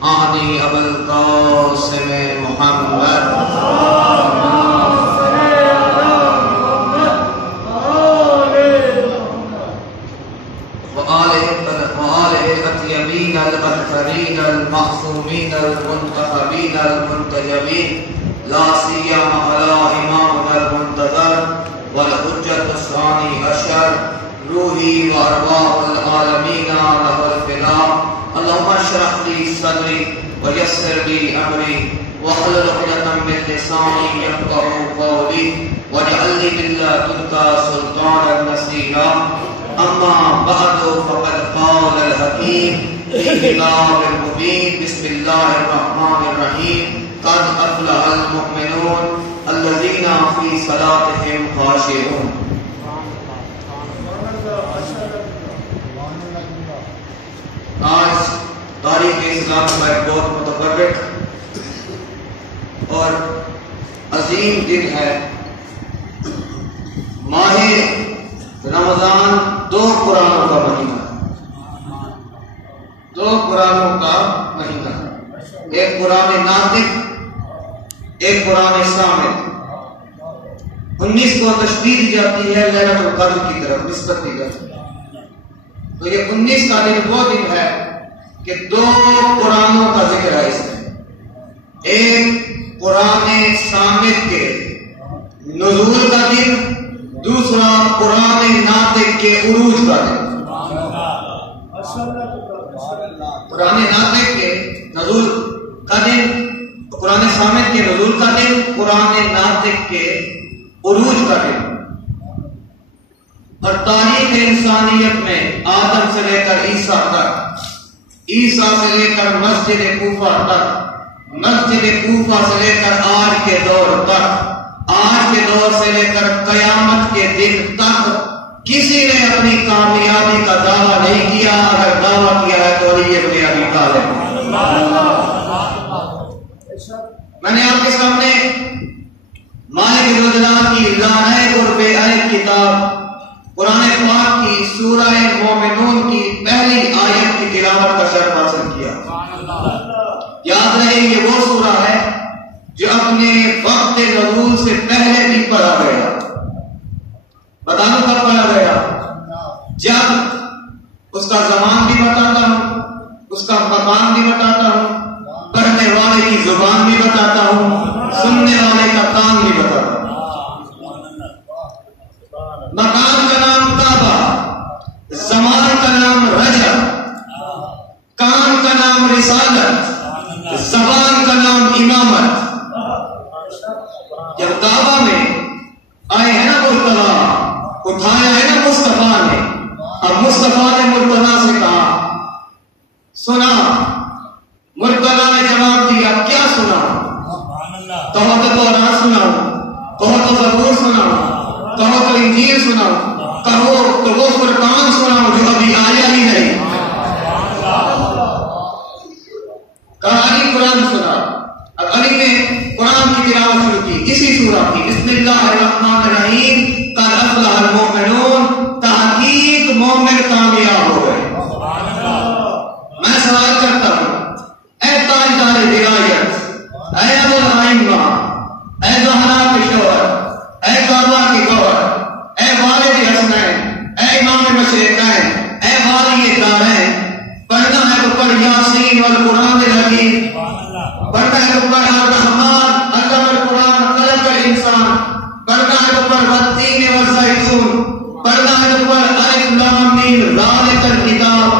آنی ابو القاسم محمد وآله الأطيبين الأطهرين المعصومين المنتخبين المنتجبين لا سيما على إمامنا المنتظر والحجة الثاني عشر روحي وأرواح العالمين له الفداء. اللهم اشرح لي صدري ويسر لي أمري واحلل عقدة من لساني يفقهوا قولي واجعل لي من لدنك سلطانا نصيرا. أما بعد فقد قال الحكيم في كتاب المبين بسم الله الرحمن الرحيم قد أفلح المؤمنون الذين في صلاتهم خاشعون. آج تاریخ اسلام کا ایک بہت متبرک اور عظیم دن ہے. ماہ رمضان دو قرآنوں کا مہینہ، دو قرآنوں کا مہینہ، ایک قرآن ناطق ایک قرآن صامت. 19 کو تشبیہ دی جاتی ہے لیلۃ القدر کی طرف نسبت دی جاتی ہے. تو یہ 19 کا دن وہ دن ہے کہ دو قرآنوں کا ذکر ہے اس میں. ایک قرآن صامت کے نزول کا دن، دوسرا قرآن ناطق کے عروج کا دن. قرآن ناطق کے نزول کا دن، قرآن صامت کے نزول کا دن، قرآن ناطق کے عروج کا دن. اور تاریخ انسانیت میں آدم سے لے کر عیسیٰ تک، عیسیٰ سے لے کر مسجد کوفہ تک، مسجد کوفہ سے لے کر آج کے دور تک، آج کے دور سے لے کر قیامت کے دن تک کسی نے اپنی کامیابی کا دعویٰ نہیں کیا. اگر دعویٰ کیا ہے تو علی ابن ابی طالب. میں نے آپ کے سامنے مالک الوجدان کی لانۂ قرب آیت کتاب قرآن پاک کی سورہ مومنون کی پہلی آیت کی تلاوت کا شرف حاصل کیا. یاد رہے یہ وہ سورہ ہے جو اپنے وقت نزول سے پہلے بھی پڑھا گیا. بتانا کب پڑھا گیا؟ جب اس کا زمان بھی بتاتا ہوں، اس کا مقام بھی بتاتا ہوں، پڑھنے والے کی زبان بھی بتاتا ہوں، سننے والے کا کان بھی بتاتا ہوں. مقام کا نام کعبہ، زمان کا نام رجب، کان کا نام رسالت، زبان کا نام امامت. جب کعبہ میں آئے ہیں نا مرتضیٰ، اٹھایا ہے نا مصطفیٰ نے، اب مصطفیٰ نے مرتضیٰ سے کہا سنا. مرتضیٰ نے جواب دیا کیا سنا؟ کہو تو قرآن سناؤ، کہو تو زبور سناؤ، کہو تو انجیل سناؤ، کہو تو وہ فرقان سناؤ جو ابھی آیا ہی نہیں. کہا علی قرآن سنا. اب علی نے قرآن کی تلاوت شروع کی اسی سورہ کی. بسم اللہ الرحمن الرحیم قد افلح المؤمنون. تحقیق مومن کامیاب ہو گئے. میں سوال کرتا ہوں اے تاجدار ہدایت، اے ابو الائمہ، اے زہرا کے شوہر، اے کعبہ کی گوہر، اے والد حسنین، اے امام مشرقین، اے والی دارین، پڑھنا ہے تو پڑھ یاسین والقرآن الحکیم، پڑھنا ہے تو پڑھ الرحمن علم القرآن خلق الانسان، پڑھنا ہے تو پڑھ والتین والزیتون، پڑھنا ہے تو پڑھ الف لام میم ذالک الکتاب،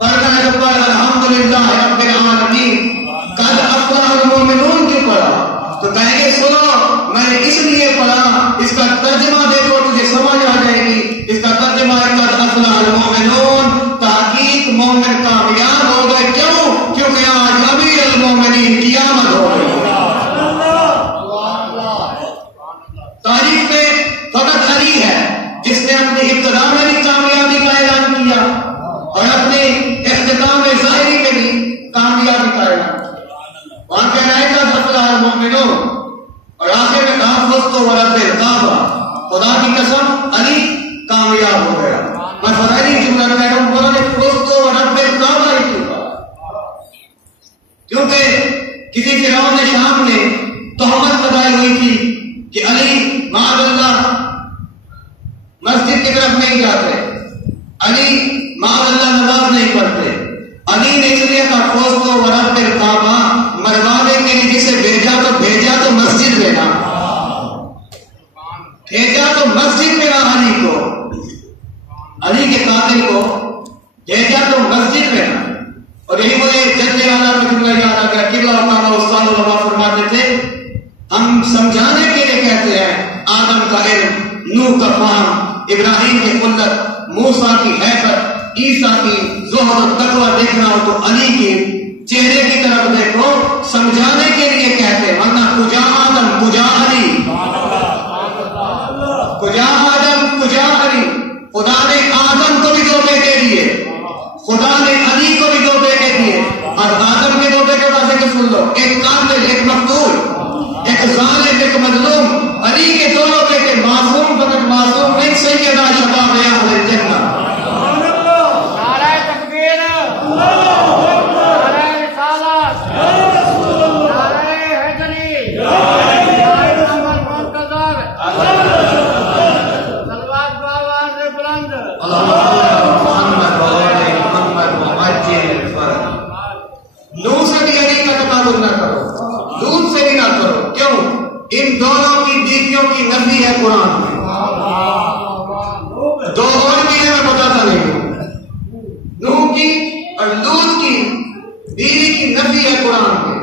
پڑھنا ہے تو پڑھ الحمدللہ رب العالمین. قد افلح المؤمنون کیوں پڑھا؟ تو کہیں گے سنو میں نے اس لیے پڑھا، اس کا ترجمہ دیکھو تجھے سمجھ آ جائے گی. اس کا ترجمہ ہے قد افلح المؤمنون. تحقیق مومن کامیاب ہو گئے. کیوں؟ کیونکہ آج امیر المومنین قیامت ہو گئی. تاریخ میں فقط علی ہے جس نے اپنی ابتدا میں بھی کامیابی کا اعلان کیا اور اپنے اختتام ظاہری میں بھی کامیابی کا اعلان کیا. وہاں کہنا ہے قد افلح المؤمنون اور آخر میں کہا فزت ورب الکعبہ. خدا کی قسم علی کامیاب ہو گیا. میں فضائلی جملہ کہہ رہا ہوں، بولا نے فزت ورب الکعبہ ہی کیوں کہا؟ کیونکہ کسی فرعون نے شام نے تہمت لگائی ہوئی تھی کہ علی معاذ اللہ مسجد کی طرف نہیں جاتے، علی معاذ اللہ نماز نہیں پڑھتے. علی نے اس لیے کہا فوز کو ورب کعبہ مروانے کے لیے جسے بھیجا تو مسجد میں نہ، بھیجا تو مسجد میں نہ، علی کے قاتل کو بھیجا تو مسجد میں نہ. اور یہی وہ جد والا قبلہ کا استاد علماء فرماتے تھے ہم سمجھانے کے لیے کہتے ہیں آدم کا علم، نوح کا فہم، ابراہیم کی خلت، موسیٰ کی حیبت، عیسیٰ کی زہد و تقوی دیکھنا ہو تو علی کے چہرے کی طرف دیکھو، سمجھانے کے لیے کہتے ہیں. ورنہ کجا آدم کجا علی، کجا آدم کجا علی. خدا نے آدم کو بھی 2 بیٹے دیے، خدا نے علی کو بھی 2 بیٹے دیے. اور آدم کے 2 بیٹے کا ذکر سن لو، ایک قاتل ایک مقتول، ایک ظالم ایک مظلوم. علی کے دونوں بیٹے معصوم فقط معصوم نہیں، سیدنا شباب اہل الجنہ. ان دونوں کی بیویوں کی نفی ہے قرآن میں. 2 اور بھی میں بتاتا نہیں ہوں. نوح کی اور لوط کی بیوی کی نفی ہے قرآن میں.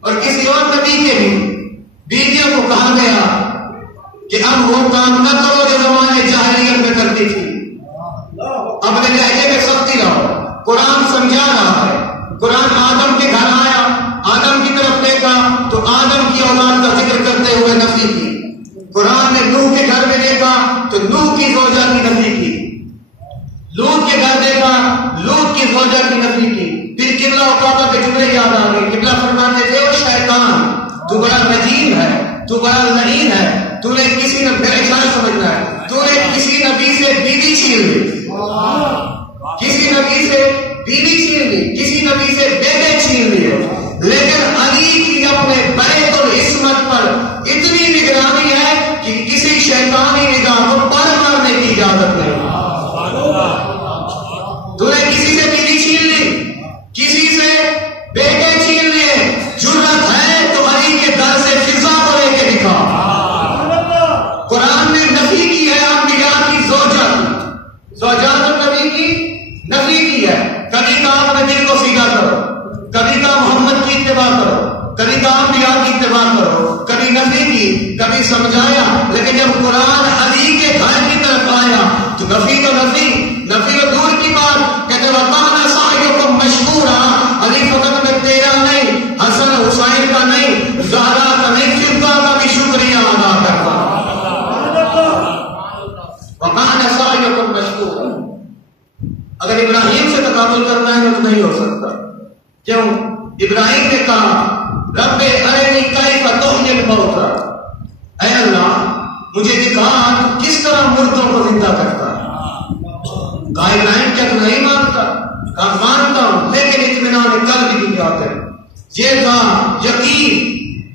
اور کسی اور نبی کے بھی بیویوں کو کہا گیا کہ اب وہ کام نہ کرو جو زمانے جاہلیت میں کرتی تھی، اپنے لہجے میں سختی لاؤ. قرآن سمجھا رہا ہے. قرآن آدم کے گھر آیا، آدم کی طرف دیکھا تو آدم کی اولاد کا ذکر کرتے ہوئے نفی کی. قرآن نے نوح کے گھر میں دیکھا تو نوح کی زوجہ کی نفی کی. لوط کے گھر دیکھا، لوط کی زوجہ کی نفی کی. پھر قبلہ و کعبہ کے جملے یاد آ گئے. قبلہ فرماتے تھے او شیطان تو بڑا رجیم ہے، تو بڑا لعین ہے، تو نے کسی نے میرا اشارہ سمجھنا ہے، تو نے کسی نبی سے بیوی چھین لی، کسی نبی سے بیوی چھین لی، کسی نبی سے بیٹے چھین لیے. لیکن علی کی اپنے بیت العصمت پر اتنی نگرانی ہے کہ کسی شیطانی نگاہ کو پر مارنے کی اجازت نہیں. تو نے کسی سے بیوی چھین لی، کسی سے بیٹے چھین لیے. جرأت ہے تو علی کے در سے فضا کو لے کے دکھا. قرآن نے نفی کی ہے انبیاء کی زوجہ کی، زوجات النبی کی نفی کی ہے. کبھی کہا اپنے دل کو سیدھا کرو، کبھی کہا محمد کی اتباع کرو، کبھی کہا انبیاء کی اتباع کرو، کبھی نفی کی، کبھی سمجھایا. لیکن جب قرآن علی کے گھر کی طرف آیا تو نفی تو نفی و دور کی بات. کہتے وَقَانَ سَعْيُكُمْ مَشْكُورًا. علی فقط میں تیرا نہیں، حسن حسین کا نہیں، زہرا کا نہیں، فضہ کا بھی شکریہ ادا کرتا. وَقَانَ سَعْيُكُمْ مَشْكُورًا. اگر ابراہیم سے تقابل کرنا ہے تو نہیں ہو سکتا. کیوں؟ ابراہیم نے کہا رب ارنی کیف تحیی الموتى، اے اللہ مجھے دکھا کس طرح مردوں کو زندہ کرتا ہے. کہا ابراہیم کیا تو نہیں مانتا؟ کہا مانتا ہوں لیکن اطمینان قلب کی بات ہے. یہ تھا یقین،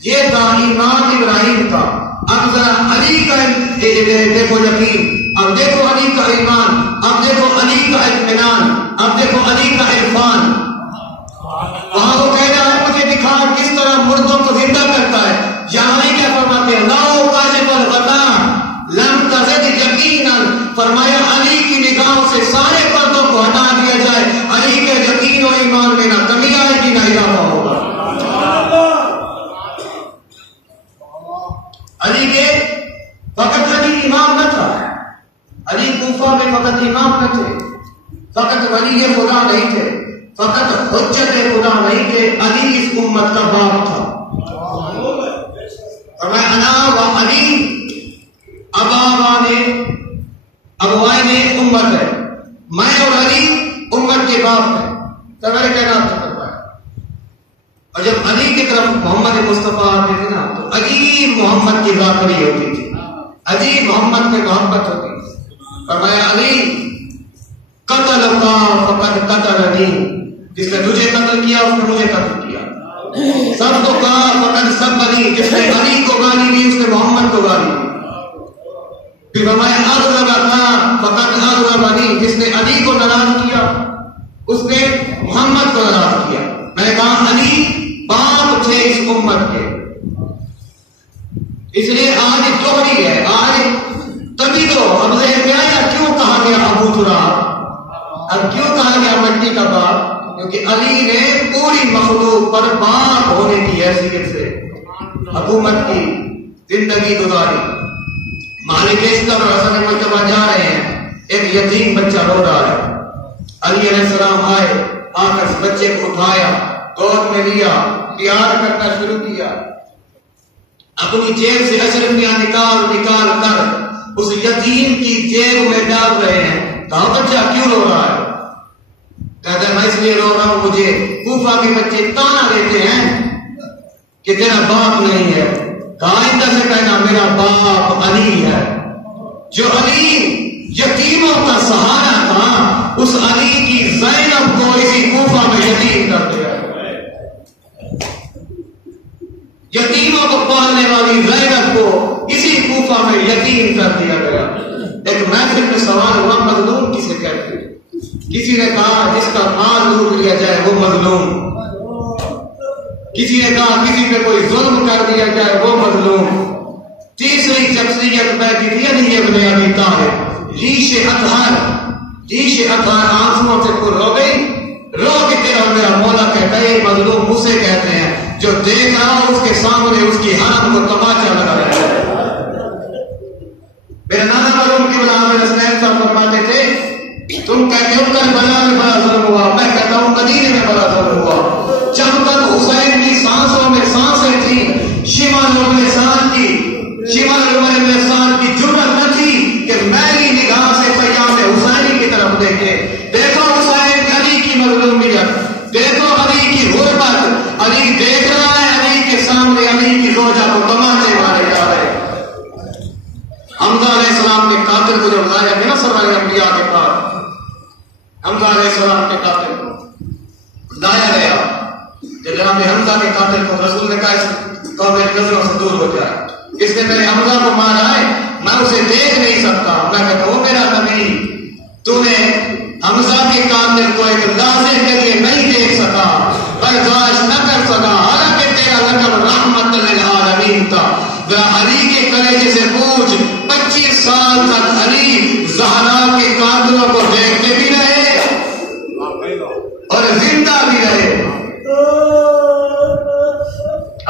یہ تھا ایمان ابراہیم کا. اب ذرا علی کا دیکھو یقین، اب دیکھو علی کا ایمان، اب دیکھو علی کا اطمینان، اب دیکھو علی کا عرفان. وہاں وہ کہہ رہا ہے مجھے دکھا کس طرح مردوں کو زندہ کرتا ہے. یہاں ہی کیا فرماتے ہیں لاؤ کاشف الغطا لم تزد یقینا. فرمایا علی کی نگاہوں سے سارے پردوں کو ہٹا دیا جائے، علی کے یقین و ایمان میں نہ کمی آئے گی نہ اضافہ ہوگا. علی کے فقط علی امام نہ تھا، علی کوفہ میں فقط امام نہ تھے، فقط ولی خدا نہیں تھے، فقط حجت خدا نہیں تھے. علی اس امت کا باپ تھا. فرمایا انا و علی ابوائے امت ہے، میں اور علی امت کے باپ ہے. سوال کائنات نے فرمایا. اور جب علی کی طرف محمد مصطفیٰ آتے تھے نا تو علی محمد کی ذاکری ہوتی تھی، علی محمد میں محبت ہوتی تھی. فرمایا علی قتل اللہ فقد قتلنی، جس نے تجھے قتل کیا اس نے مجھے قتل کیا. سب کو کہا فقط سب بنی، جس نے علی کو گالی دی اس نے محمد کو گالی دی. پھر فرمایا اغضب تھا فقط اغضب علی، جس نے علی کو ناراض کیا اس نے محمد کو ناراض کیا. میں نے کہا علی باپ تھے اس امت کے، اس لیے آج دوہری ہے. آج تبھی تو حمزہ پیارا کیوں کہا گیا ابو تراب، اب کیوں کہا گیا مٹی کا باپ؟ کیونکہ علی نے پوری مخلوق پر باپ ہونے کی حیثیت سے حکومت کی، زندگی گزاری. مالک قبر حسن مرتبہ جا رہے ہیں، ایک یتیم بچہ رو رہا ہے. علی علیہ السلام آئے، آ کر اس بچے کو اٹھایا، گود میں لیا، پیار کرنا شروع کیا. اپنی جیب سے اشرفیاں نکال نکال کر اس یتیم کی جیب میں ڈال رہے ہیں. کہا بچہ کیوں رو رہا ہے؟ کہتا ہے میں اس لیے رو رہا ہوں، مجھے کوفہ کے بچے تانا دیتے ہیں کہ تیرا باپ نہیں ہے. کہا آئندہ سے کہنا میرا باپ علی ہے. جو علی یتیموں کا سہارا تھا، اس علی کی زینب کو اسی کوفہ میں یتیم کر دیا. یتیموں کو پالنے والی زینب کو اسی کوفہ میں یتیم کر دیا گیا. ایک محفل میں سوال ہوا مظلوم کسے کہتے ہیں؟ کسی نے کہا جس کا مال لوٹ لیا جائے وہ مظلوم، کسی نے کہا کسی پہ کوئی ظلم کر دیا جائے وہ مظلوم. تیسری شخصیت بیٹھی تھی علی ابن ابی طالب، ریش اطہر آنسوؤں سے پر رو گئی، رو کے تیرا میرا مولا کہتا ہے یہ مظلوم اسے کہتے ہیں جو دیکھ رہا ہو اس کے سامنے اس کی حرم کو تماچا لگا رہا ہے. میرے نانا مرحوم کی بلا میں حسنین صاحب فرماتے تھے تم کہتے ہو کربلا میں بڑا ظلم ہوا، میں کہتا ہوں مدینے میں بڑا ظلم ہوا. جب تک حسین کی سانسوں میں سانسیں تھیں، شمال الحسان کی جرأت نہ تھی کہ میری نگاہ سے پیام حسینی کی طرف دیکھے. دیکھو حسین علی کی مظلومیت، دیکھو علی کی غربت، علی دیکھ رہا ہے علی کے سامنے علی کی روجہ کو تماچے مارے جا رہے. حمزہ علیہ السلام کے قاتل کو جب لایا گیا سرائے انبیاء کے پاس، حمزہ علیہ السلام کے قاتل کو لایا گیا. جناب حمزہ کے قاتل کو رسول نے کہا اس قوم کی نظروں سے دور ہو جائے، اس نے میرے حمزہ کو مارا ہے، میں اسے دیکھ نہیں سکتا. میں کہتا ہوں میرا نبی تو نے حمزہ کے قاتل کو ایک لحظے کے لیے نہیں دیکھ سکا، برداشت نہ کر سکا، حالانکہ تیرا لقب رحمت للعالمین تھا. ذرا علی کے کلیجے سے پوچھ 25 سال تک علی زہرا کے قاتلوں کو دیکھتے بھی رہے اور زندہ بھی رہے.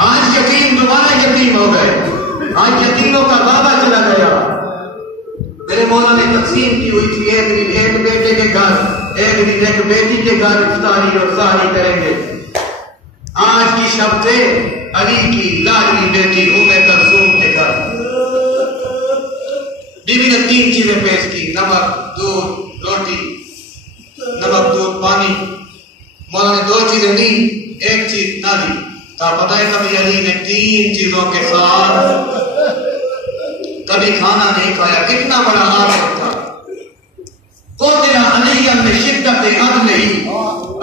آج یتیم دوبارہ یتیم ہو گئے، آج یتیموں کا بابا چلا گیا. میرے مولا نے تقسیم کی ہوئی تھی ایک بیٹے کے گھر ایک بیٹی کے گھر افطاری اور سحری کریں گے. آج کی شب تھے علی کی لاڈلی بیٹی ام کلثوم کے گھر. بیوی نے 3 چیزیں پیش کی، نمک دودھ روٹی، نمک دودھ پانی. مولا نے 2 چیزیں دی، ایک چیز نہ دی. پتہ ہے کبھی علی نے 3 چیزوں کے ساتھ کبھی کھانا نہیں کھایا. کتنا بڑا عاشق تھا. قتل علی میں شدت عدل ہی،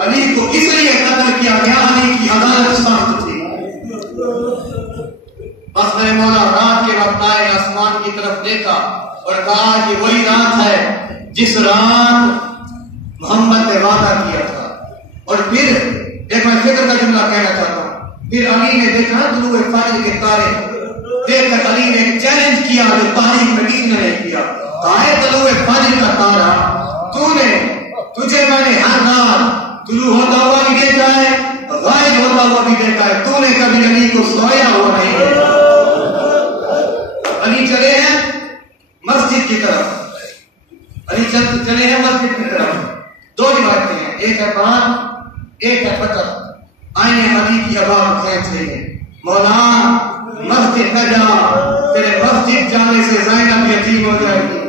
علی کو اس لیے قتل کیا گیا علی کی عدالت سخت تھی. بس میرے مولا رات کے وقت آئے، آسمان کی طرف دیکھا اور کہا کہ وہی رات ہے جس رات محمد نے وعدہ کیا تھا. اور پھر ایک میں فکر کا جملہ کہنا چاہتا ہوں. پھر علی نے دیکھا طلوع فجر کے تارے دیکھ کر علی نے ایک چیلنج کیا جو تاریخ میں کسی نے نہیں کیا. کہا ہے طلوع فجر کا تارا تجھے میں نے ہر رات طلوع ہوتا ہوا بھی دیکھا ہے، غائب ہوتا ہوا بھی دیکھا ہے. تو نے کبھی علی کو سویا ہوا نہیں دیکھا. علی چلے ہیں مسجد کی طرف، علی چلے ہیں مسجد کی طرف. 2 روایتیں ہیں، ایک ہے پان ایک ہے پتھر. آئیں علی کی آواز کھینچ رہی ہے، مولا مسجد نہ جا، تیرے مسجد جانے سے زینب یتیم ہو جائے گی،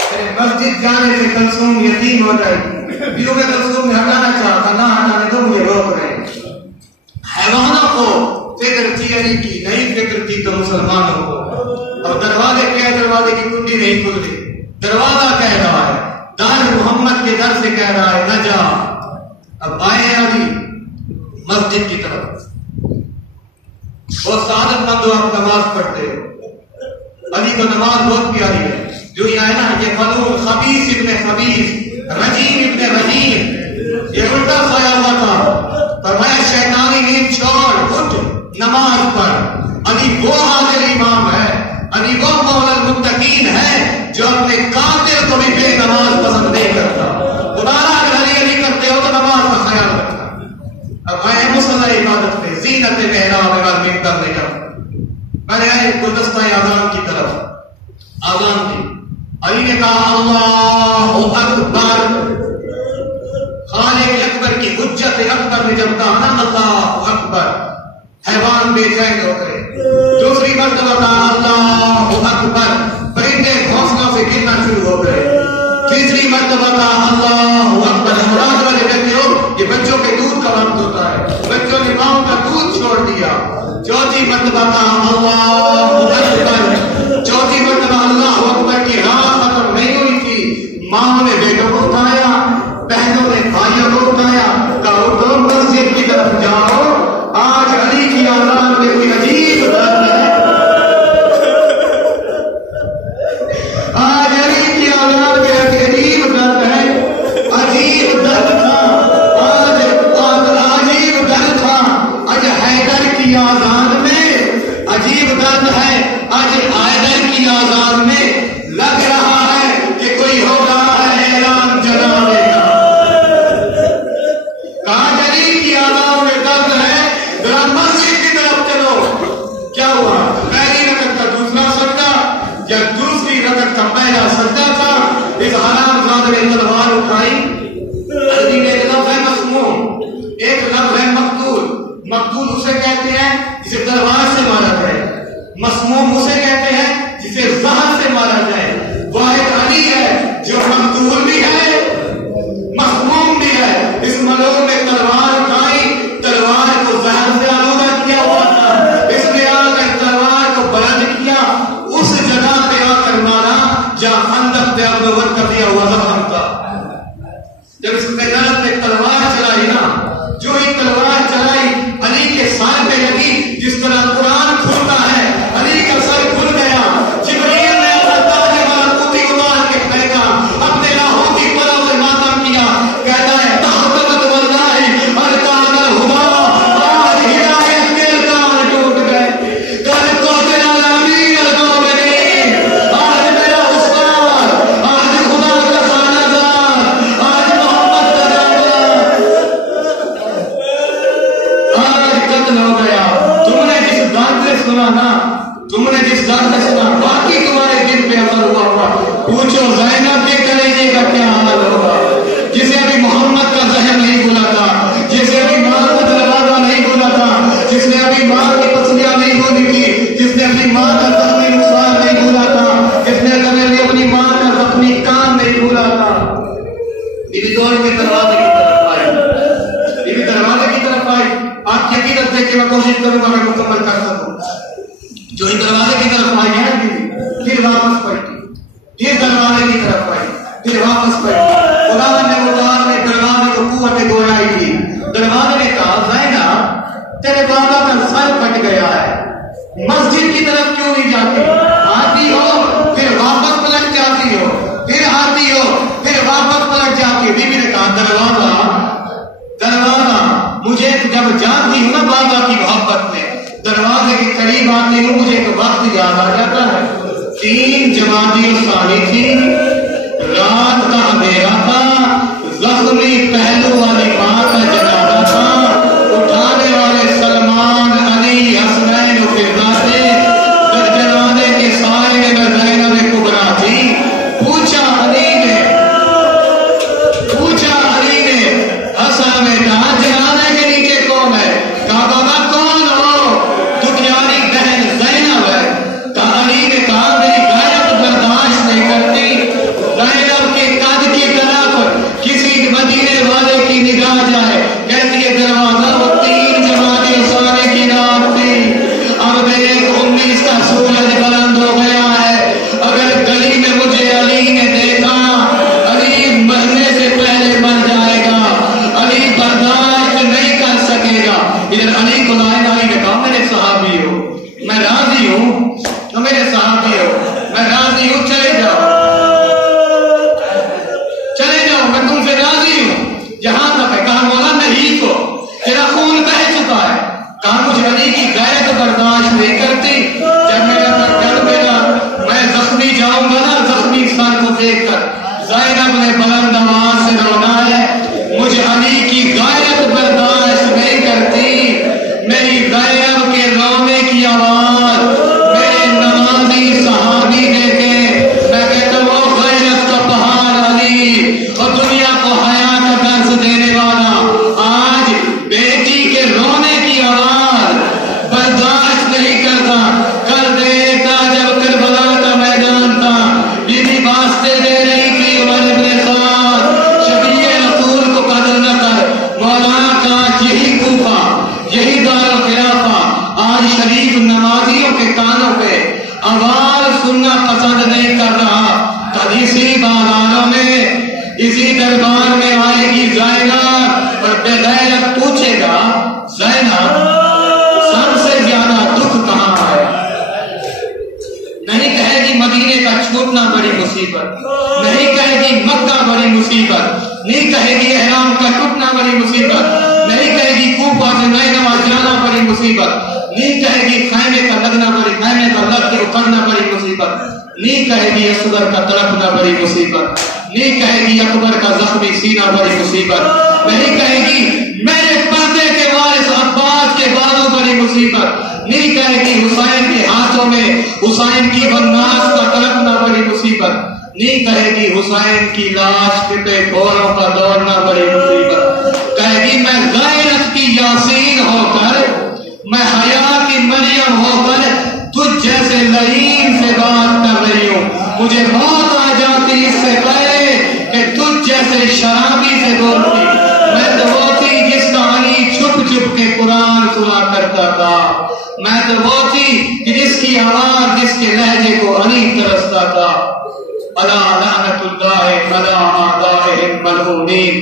تیرے مسجد جانے سے کلثوم یتیم ہو جائے گی. بیوی میں کلثوم نے ہٹانا چاہا، نہ ہٹانے دو، مجھے روک رہے ہیں. حیوانوں کو فکر تھی علی کی، نہیں فکر تھی تو مسلمانوں کو. اور دروازے کی کنڈی نہیں کھل رہی، دروازہ کہہ رہا ہے، دار محمد کے در سے کہہ رہا ہے نہ جا. اب آئے علی مسجد کی طرف. اور سعادت مند آپ نماز پڑھتے ہو. علی کو نماز بہت پیاری ہے. جو یہ ہے نا یہ فلول خبیث ابن خبیث رجیم ابن رجیم یہ الٹا سویا ہوا تھا. فرمایا شیطانی نیند چھوڑ اٹھ نماز پڑھ. علی وہ عادل امام ہے, علی وہ مولا المتقین ہے جو اپنے قاتل کو بھی بے نماز پسند نہیں کرتا. خدا اگر علی علی کرتے ہو تو نماز کا خیال رکھنا. اب میں مصلی عبادت میں زینت محراب میں منبر لے جاؤں. میں نے آئے گلدستہ اذان کی طرف آزان تھی. علی نے کہا اللہ اکبر. خالق اکبر کی حجت اکبر میں جب کہا نا اللہ اکبر حیوان بے چین ہو گئے. دوسری مرتبہ کہا اللہ اکبر پرندے گھونسلوں سے گرنا شروع ہو گئے. تیسری مرتبہ کہا اللہ اکبر. مراد والے کہتے ہو یہ بچوں کے دودھ کا وقت ہوتا ہے, بچوں نے ماؤں کا دودھ چھوڑ دیا. چوتھی مرتبہ کہا اللہ اکبر. چوتھی مرتبہ اللہ اکبر کی راہ ختم نہیں ہوئی تھی. ماں نے بیٹوں کو اٹھایا, بہنوں نے بھائیوں کو اٹھایا, کہا اٹھو مسجد کی طرف جاؤ. آج علی کی آزان میں کوئی عجیب درد ہے. آج علی کی آزان میں عجیب درد ہے. عجیب درد تھا آج, عجیب درد تھا آج حیدر کی آزان میں. عجیب درد ہے آج حیدر کی آزان میں. لگ رہا ہے کہ کوئی ہو رہا ہے اعلان جلانے کا. کہا علی کی آزان میں درد ہے, ذرا مسجد کی طرف چلو. کیا ہوا؟ پہلی رکعت کا دوسرا سجدہ یا دوسری رکعت کا پہلا سجدہ تھا. اس حرام زادہ نے تلوار اٹھائی. علی نے ایک لفظ ہے مسموم, ایک لفظ ہے مقتول. مقتول اسے کہتے ہیں جسے تلوار سے مارا جائے, مسموم اسے کہتے ہیں جسے زہر سے مارا جائے. واحد علی ہے جو مقتول بھی ہے مسموم بھی ہے. اس ملوک نے تلوار اٹھائی, تلوار کو زہر سے آلودہ کیا ہوا تھا. اس نے آ کر تلوار کو بلند کیا, اس جگہ پہ آ کر مارا جہاں خندق پہ ابنور کا دیا ہوا زخم تھا. جب اس نے تلوار چلائی نا, جو ہی تلوار چلائی علی کے سر پہ لگی. جس طرح قرآن کھلتا ہے علی کا سر کھل گیا. جبریل نے اپنا تاج ملکوتی اتار کے پھینکا, اپنے راہوں کی پروں سے ماتم کیا. کہتا ہے تحقیقت واللہ ارکان الہدا, آج ہدایت کے ارکان ٹوٹ گئے. کل کو تیرا امیر المومنین, آج میرا استاد, آج خدا کا خانہ دار, آج محمد کا جانور, آج قتل ہو گیا. تم نے جس درد سے سنا نا, تم نے جس درد سے سنا, باقی تمہارے دل پہ اثر ہوا ہوگا. پوچھو زینب کے کلیجے کا کیا حال ہوگا, جسے ابھی محمد کا زہر نہیں بولا تھا, جسے ابھی ماں کا دروازہ نہیں بولا تھا, جس نے ابھی ماں کی پسلیاں نہیں بولی تھی, جس نے اپنی ماں کا زخمی نقصان نہیں بولا تھا, جس نے کبھی اپنی ماں کا زخمی کام نہیں بولا تھا. بیوی دور کے دروازے کی طرف آئی, بیوی دروازے کی طرف آئی. آپ کی عقیدت دیکھ کے میں کوشش کروں گا میں مکمل کر سکوں. جو ہی دروازے کی طرف آئی ہے پھر واپس پلٹی, پھر دروازے کی طرف آئی, پھر واپس پلٹی. خدا نے دروازے کو قوت گویائی دی. دروازے نے کہا زینب تیرے بابا کا سر پھٹ گیا ہے, مسجد کی طرف کیوں نہیں جاتی؟ آتی ہو پھر واپس پلٹ جاتی ہو, پھر آتی ہو پھر واپس پلٹ جاتی ہو. بیوی نے کہا دروازہ مجھے جب جانتی ہوں نا بابا کی محبت میں, دروازے کے قریب آتی ہوں مجھے ایک وقت یاد آ جاتا ہے. 3 جمادی الثانی تھی, رات کا اندھیرا تھا, زخمی پہلو والی ماں کا جنازہ تھا, اٹھانے والے سلمان علی حسنین و فرزاتے, جنازے کے سائے میں زینب کبریٰ تھی. پوچھا علی نے حسن میں کہا جنازے کے نیچے کون ہے؟ کہا بابا کون ہو؟ دکھیانی بہن زینب ہے. کہا علی نے کہا میری غیرت برداشت نہیں کرتی. زینب کے قد کی طرف کسی مدینے والے کی نگاہ جب علی کو لائن آئی نے کہا میرے صحابی ہو میں راضی ہوں، میرے صحابی ہو میں راضی ہوں، چلے جاؤ میں تم سے راضی ہوں، جہاں تک ہے۔ کہا مولا نہیں تو تیرا خون بہہ چکا ہے۔ کہا مجھے علی کی غیرت برداشت نہیں کرتی، جب میرا میں زخمی جاؤں گا نا، زخمی سر کو دیکھ کر زینب نے بلند آواز سے رونا ہے، مجھے علی کی غیرت برداشت نہیں کرتی، میری زینب کے رونے کی آواز میرے نمازی صحابی دیکھے، میں کہتا ہوں وہ غیرت کا پہاڑ علی، اور دنیا کو حیا کا درس دینے والا آج بیٹی کے رونے کی آواز برداشت نہیں کرتا۔ کل دیکھتا جب کربلا کا میدان تھا، بیوی واسطے دے رہی تھی عمر ابن خطاب، شفیع رسول کو قدر نہ کر، مولا کا یہی کوفہ یہی دارالخلافہ آج شریف نمازیوں کے کانوں پہ آواز سننا پسند نہیں کر رہا۔ کل اسی بازاروں میں اسی دربار میں آئے گی زینب اور بے غیرت پوچھے گا زینب سب سے زیادہ دکھ کہاں آیا؟ نہیں کہے گی مدینے کا چھوٹنا بڑی مصیبت، نہیں کہے گی مکہ بڑی مصیبت، نہیں کہے گی احرام کا ٹوٹنا بڑی مصیبت، نہیں کہے گی کوفہ سے نینوا جانا بڑی مصیبت، نہیں کہے گی خیمے کا لگنا بڑی، خیمے کا لگ کے اکڑنا بڑی مصیبت، نہیں کہے گی اصغر کا تڑپنا بڑی مصیبت، نہیں کہے گی اکبر کا زخمی سینہ بڑی مصیبت، نہیں کہے گی میرے پردے کے وارث عباس کے بالوں بڑی مصیبت، نہیں کہے گی حسین کے ہاتھوں میں حسین کی بناس کا تڑپنا بڑی مصیبت، نہیں کہے گی حسین کی لاش پہ گھوڑوں کا دوڑنا بڑی مصیبت، کہے گی میں غیرت کی یاسین ہو کر، میں حیا کی مریم ہو کر تجھ جیسے لعین سے بات کر رہی ہوں، مجھے موت آ جاتی اس سے پہلے کہ تجھ جیسے شرابی سے بولتی، میں تو وہ تھی جس کا علی چھپ چھپ کے قرآن سنا کرتا تھا، میں تو وہ تھی کہ جس کی آواز جس کے لہجے کو علی ترستا تھا۔ الا لعنت اللہ علی اعدائهم الملعونین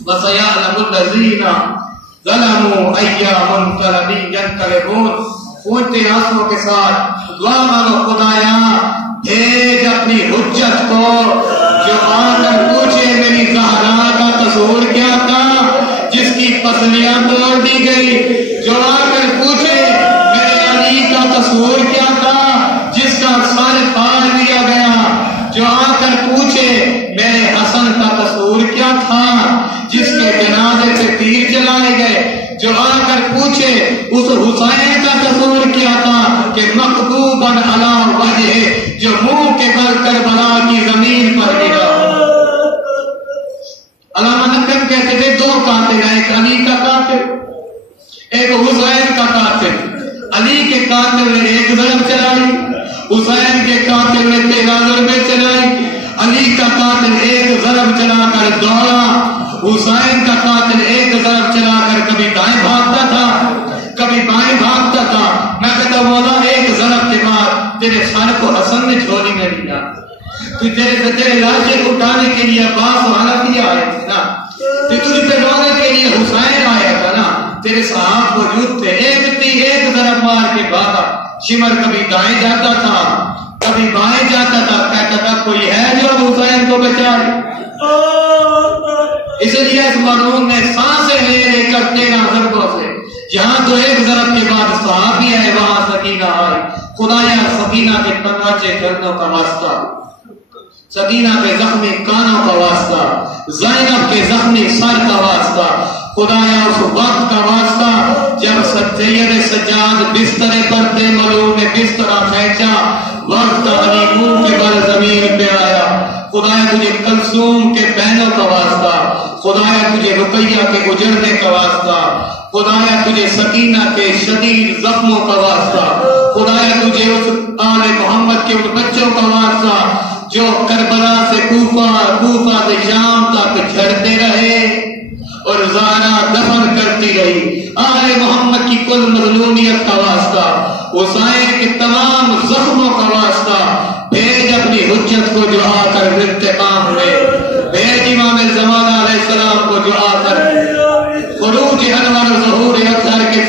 وسیعلم الذین ظلموا ای منقلب ینقلبون۔ پوچھتے آنسوؤں کے ساتھ دعا مانگو خدایا بھیج اپنی حجت کو جو آ کر پوچھے میری زہرا کا قصور کیا تھا جس کی پسلیاں توڑ دی گئی، جو آ کر پوچھے میرے علی کا قصور کیا تھا جس کا سر پھاڑ دیا گیا، جو آ کر پوچھے میرے حسن کا قصور کیا تھا جس کے جنازے پہ تیر چلائے گئے، جو آ کر پوچھے اس حسین کا قصور کیا تھا کہ مکتوباً علی وجہ جو منہ کے بل کربلا کی زمین پر گرا۔ علامہ حکم کہتے تھے دو قاتل ہیں، ایک علی کا قاتل ایک حسین کا قاتل۔ علی کے قاتل نے ایک ضرب چلائی، حسین کے قاتل نے 13 ضربیں چلائی۔ علی کا قاتل ایک ضرب چلا کر دوڑا، حسین کا قاتل ایک ضرب چلا کر کبھی دائیں بھاگتا تھا کبھی بائیں بھاگتا تھا۔ میں کہتا مولا ایک ضرب کے بعد تیرے سر کو حسن نے جھولی میں لیا، تو تیرے لاشے کو اٹھانے کے لیے عباس و حنفیہ آئے تھے نا، تو تجھ پہ رونے کے لیے حسین آیا تھا نا، تیرے صحاب موجود تھے، ایک ضرب مار کے بھاگا۔ شمر کبھی دائیں جاتا تھا کبھی بائیں جاتا تھا، کہتا تھا کوئی ہے جو حسین کو بچائے۔ اس لیے اس مرحوم نے سانسیں لے لے کر 13 ضربوں سے، جہاں تو ایک ضرب کے بعد صحابی ہے وہاں سکینہ آئی۔ خدایا سکینہ کے تناچے گردوں کا واسطہ، سکینہ کے زخمی کانوں کا واسطہ، زینب کے زخمی سر کا واسطہ، خدایا اس وقت کا واسطہ جب سید سجاد بستر پر تھے، ملعون نے بسترا کھینچا، وقت علی منہ کے بل زمین پہ آیا۔ خدایا تجھے کلثوم کے بہنوں کا واسطہ، خدایا تجھے رقیہ کے اجڑنے کا واسطہ، خدایا تجھے سکینہ کے شدید زخموں کا واسطہ، خدایا تجھے اس آل محمد کے ان بچوں کا واسطہ جو کربلا سے کوفہ سے شام تک جھڑتے رہے اور زہرا دفن کرتی رہی، آل محمد کی کل مظلومیت کا واسطہ، حسین کے تمام زخموں کا واسطہ، بھیج اپنی حجت کو جو آ کر انتقام ہوئے، بھیج امام زمانہ علیہ السلام کو جو آ کر خروج انور ظہور اکثر کے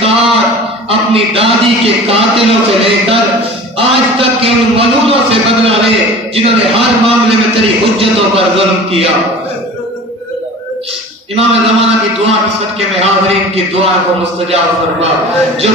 اپنی دادی کے قاتلوں سے لے کر آج تک کے ان ملعونوں سے بدلہ لے جنہوں نے ہر معاملے میں تیری حجتوں پر ظلم کیا۔ امام زمانہ کی دعا کے صدقے میں حاضرین کی دعا کو مستجاب فرما، جو